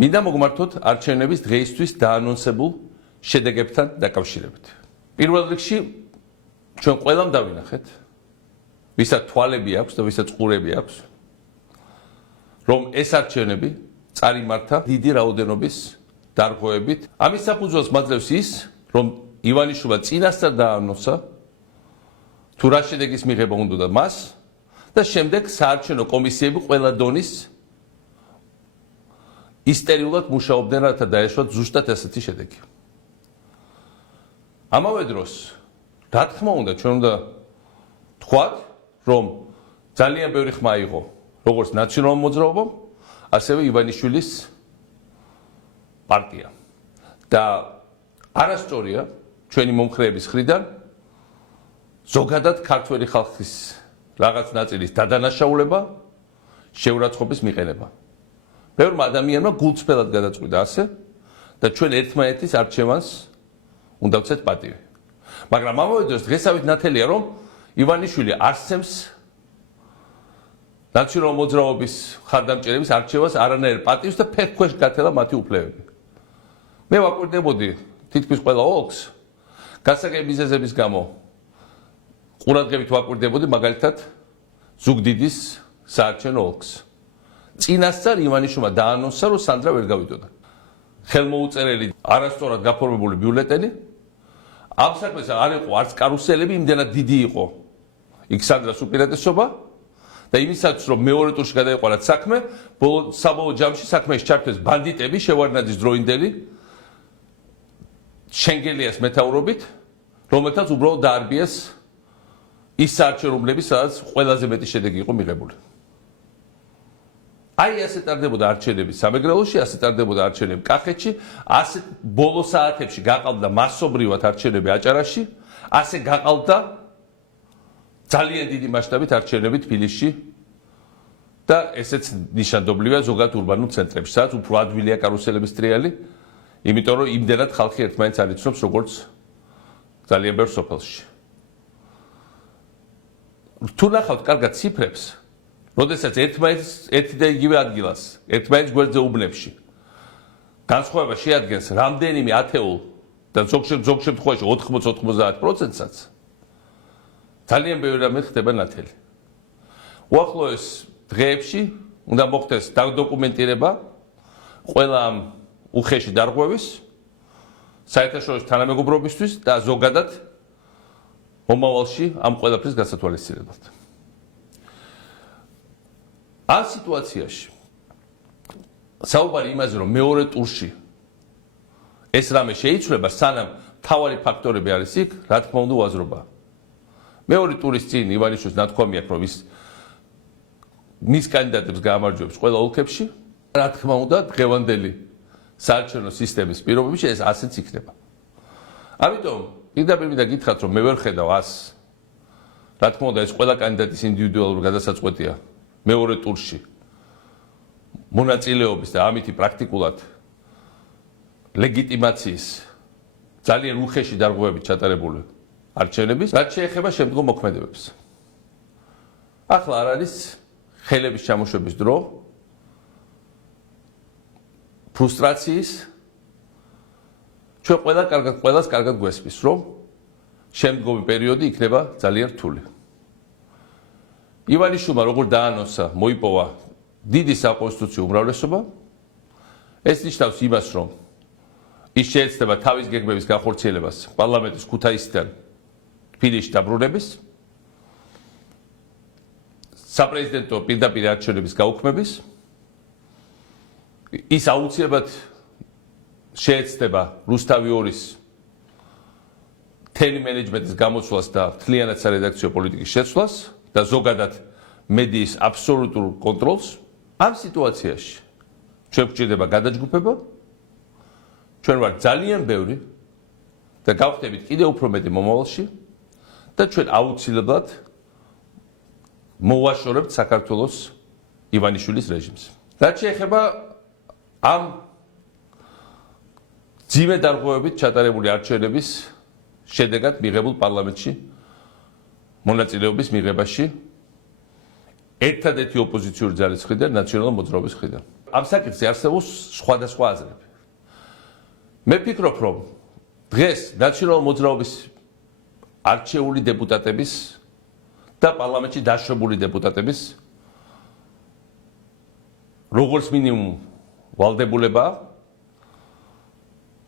მინდა მოგმართოთ არჩევნების დღეისთვის დაანონსებულ შედეგებთან დაკავშირებით. პირველ რიგში ჩვენ ყველამ დავინახეთ, ვისაც თვალები აქვს და ვისაც ყურები აქვს, რომ ეს არჩევნები წარიმართა დიდი რაოდენობის დარღვევებით. ამის საფუძველს მაძლევს ის, რომ ივანიშვილმა წინასწარ დაანონსა თუ რა შედეგის მიღება უნდა მას და შემდეგ საარჩევნო კომისიები ყველა დონის ისტერიულად მუშაობდნენ, რათა დაეშვათ ზუსტად ესეთი შედეგი. ამავე დროს, რა თქმა უნდა, ჩვენ უნდა თქვათ, რომ ძალიან ბევრი ხმა იყო, როგორც ნაციონალურ მოძრაობამ, ასევე ივანიშვილის პარტიამ. და არასწორია ჩვენი მომხრეების მხრიდან ზოგადად ქართველი ხალხის რაღაც ნაწილის დადანაშაულება, შეურაცხყოფის მიყენება. ბევრმა ადამიანმა გულწრფელად გადაწყვიტა ასე და ჩვენ ერთმანეთის არჩევანს უნდა ვცეთ პატივი. მაგრამ ამავე დროს დღესავით ნათელია, რომ ივანიშვილი არსემს ნაციონალურ მოძრაობის მხარდამჭერების არჩევას არანაირ პატივს და ფეხქვეშ გათელა მათი უფლებები. მე ვაკვირდებოდი თითქმის ყველა ოლქს გასაგები მიზეზების გამო ყურადღებით ვაკვირდებოდი მაგალითად ზუგდიდის საარჩევნო ოლქს. წინასწარ ივანიშვილმა დაანონსა, რომ სანდრა ვერ გავიდოდა. ხელმოუწერელი არასწორად გაფორმებული ბიულეტენი. ამ საქმეს არ იყო არც კარუსელები, იმდენად დიდი იყო იქ სანდრას უპირატესობა და იმისაც რომ მეორე ტურში გადაეყარათ საქმე, საბოლოო ჯამში საქმეში ჩართვეს ბანდიტები, შევარდნაძის დროინდელი, შენგელიას მეთაურობით, რომელთაც უბრალოდ დაარბიეს ის საარჩევნოები, სადაც ყველაზე მეტი შედეგი იყო მიღებული. აი ასე ტარდებოდა არჩევნები სამეგრელოში, ასე ტარდებოდა არჩევნები კახეთში, ასე ბოლო საათებში გაყალბდა მასობრივად არჩევნები აჭარაში, ასე გაყალბდა ძალიან დიდი მასშტაბით არჩევნები თბილისში და ესეც ნიშანდობლივია ზოგადად ურბანულ ცენტრებში, სადაც უფრო ადვილია კარუსელების ტრიალი, იმიტომ რომ იმდენად ხალხი ერთმანეთს არ იცნობს, როგორც ძალიან ბევრ სოფელში. თუ ნახავთ კარგად ციფრებს, როდესაც ერთი და იგივე ადგილას, ერთმანეთის გვერდზე უბნებში განსხვავება შეადგენს რამდენიმე ათეულ და ზოგ შემთხვევაში 80-90%-საც, ძალიან ბევრი რამე ხდება ნათელი. უახლოეს დღეებში უნდა მოხდეს დაკუმენტირება ყველა ამ უხეში დარღვევის საერთაშორისო თანამეგობრობისთვის და ზოგადად მომავალში ამ ყველაფრის გასათვალისწინებლად. ამ სიტუაციაში საუბარი იმაზე, რომ მეორე ტურში ეს რამე შეიცვლება, სანამ მთავარი ფაქტორები არის იქ, რა თქმა უნდა უაზრობა. მეორე ტურის წინ ივანიშვილს ნათქვამი აქვს, რომ ის მის კანდიდატებს გაამარჯვებს ყველა ოლქებში, რა თქმა უნდა დღევანდელი საარჩევნო სისტემის პირობებში ეს ასეც იქნება. ამიტომ პირდაპირ მინდა გითხრათ, რომ მე ვერ ხედავ ას. რა თქმა უნდა ეს ყველა კანდიდატის ინდივიდუალური გადასაწყვეტია მეორე ტურში მონაწილეობის და ამითი პრაქტიკულად ლეგიტიმაციის ძალიან უხეში დარღვევებით ჩატარებული არჩევნების, რაც შეეხება შემდგომ მოქმედებებს. ახლა არ არის ხელების ჩამოშვების დრო, ფრუსტრაციის, ჩვენ ყველას კარგად გვესმის, რომ შემდგომი პერიოდი იქნება ძალიან რთული. ივანიშვილმა როგორ დაანონსა, მოიპოვა დიდი საკონსტიტუციო უმრავლესობა, ეს ნიშნავს იმას, რომ ის შეეცდება თავის გეგმების განხორციელებას პარლამენტის ქუთაისიდან თბილისში დაბრუნების, საპრეზიდენტო პირდაპირ არჩევნების გაუქმების, ის აუცილებლად შეეცდება რუსთავი 2-ის მთელი მენეჯმენტის გამოცვლას და მთლიანად სარედაქციო პოლიტიკის შეცვლას და ზოგადად მედიის აბსოლუტურ კონტროლს. ამ სიტუაციაში ჩვენ გვჭირდება გადაჯგუფება, ჩვენ ვართ ძალიან ბევრი და გავხდებით კიდევ უფრო მეტი მომავალში და ჩვენ აუცილებლად მოვაშორებთ საქართველოს ივანიშვილის რეჟიმს. რაც შეეხება ამ ძიმე დარღვევებით ჩატარებული არჩევნების შედეგად მიღებულ პარლამენტში მონაწილეობის მიღებაში ერთადერთი ოპოზიციური ძალის მხრიდან ნაციონალურ მოძრაობის მხრიდან. ამ საკითხზე არსებობს სხვადასხვა აზრები. მე ვფიქრობ, რომ დღეს ნაციონალური მოძრაობის არჩეული დეპუტატების და პარლამენტში დაშვებული დეპუტატების როგორც მინიმუმ ვალდებულება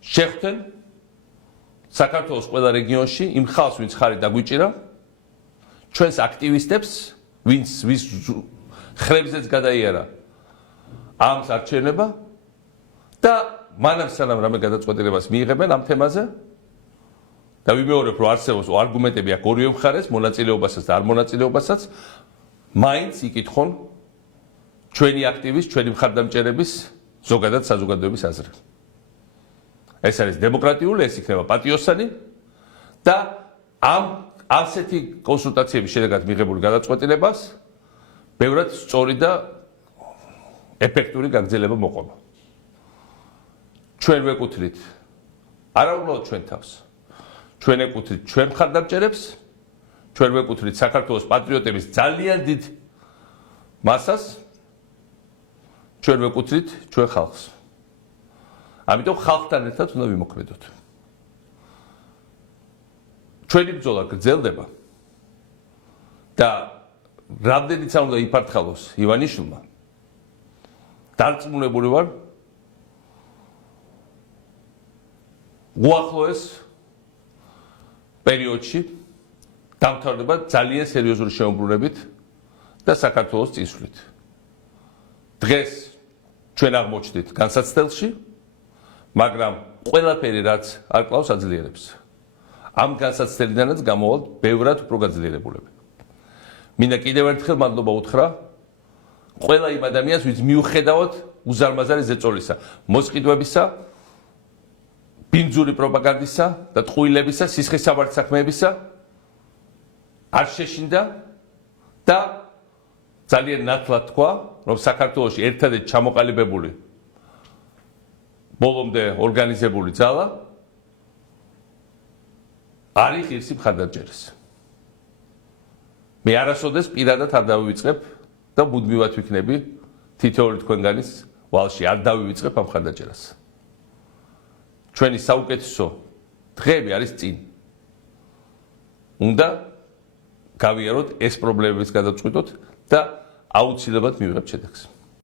შეხვდნენ საქართველოს ყველა რეგიონში იმ ხალხს, ვინც ხარი დაგვიჭირა, ჩვენს აქტივისტებს, ვინც ვის ხრებზეც გადაიარა ამ არჩევნება და მანამ სანამ რამე გადაწყვეტილებას მიიღებენ ამ თემაზე და ვიმეორებ, რომ არსებობს არგუმენტები აქ ორივე მხარეს, მონაწილეობასაც და არ მონაწილეობასაც, მაინც იკითხონ ჩვენი აქტივის, ჩვენი მხარდამჭერების, ზოგადად საზოგადოების აზრი. ეს არის დემოკრატიული, ეს იქნება პატიოსანი და ამ ასეთი კონსულტაციების შედეგად მიღებული გადაწყვეტილებას ბევრად სწორი და ეფექტური გაგრძელება მოყვება. ჩვენ ვეკუთვნით არაუბრალოდ ჩვენ თავს, ჩვენ ეკუთვნით ჩვენ მხარდამჭერებს, ჩვენ ვეკუთვნით საქართველოს პატრიოტების ძალიან დიდ მასას, ჩვენ ვეკუთვნით ჩვენ ხალხს. ამიტომ ხალხთან ერთად უნდა ვიმოქმედოთ. ჩვენი ბრძოლა გრძელდება და რამდენიც არ უნდა იფართხალოს ივანიშვილმა, დარწმუნებული ვარ, უახლოეს პერიოდში დამთავრდება ძალიან სერიოზული შემოbrunებით და საქართველოს წინსვლით. დღეს ჩვენ აღმოჩნდით განსაცდელში, მაგრამ ყველაფერი რაც არ კლავს აძლიერებს. ამ განსაცდელიდანაც გამოვალთ ბევრად უფრო გაძლიერებულები. მინდა კიდევ ერთხელ მადლობა უთხრა ყველა იმ ადამიანს, ვინც მიუხედავად უზარმაზარი ზეწოლისა, მოსყიდვებისა, ბინძური პროპაგანდისა და ტყუილებისა, სისხლისამართი საქმეებისა არ შეშინდა და ძალიან ნათლად თქვა, რომ საქართველოში ერთადერთი ჩამოყალიბებული ბოლომდე ორგანიზებული ძალა არის ღირსი მხარდამჭერის. მე არასოდეს პირადად არ დავივიწყებ და მუდმივად ვიქნები თითოეული თქვენგანის ვალში არ დავივიწყებ ამ მხარდამჭერას. ჩვენი საუკეთესო დღეები არის წინ. უნდა გავიაროთ ეს პრობლემების გადაწყვეტოთ და აუცილებლად მივიღებთ შედეგს.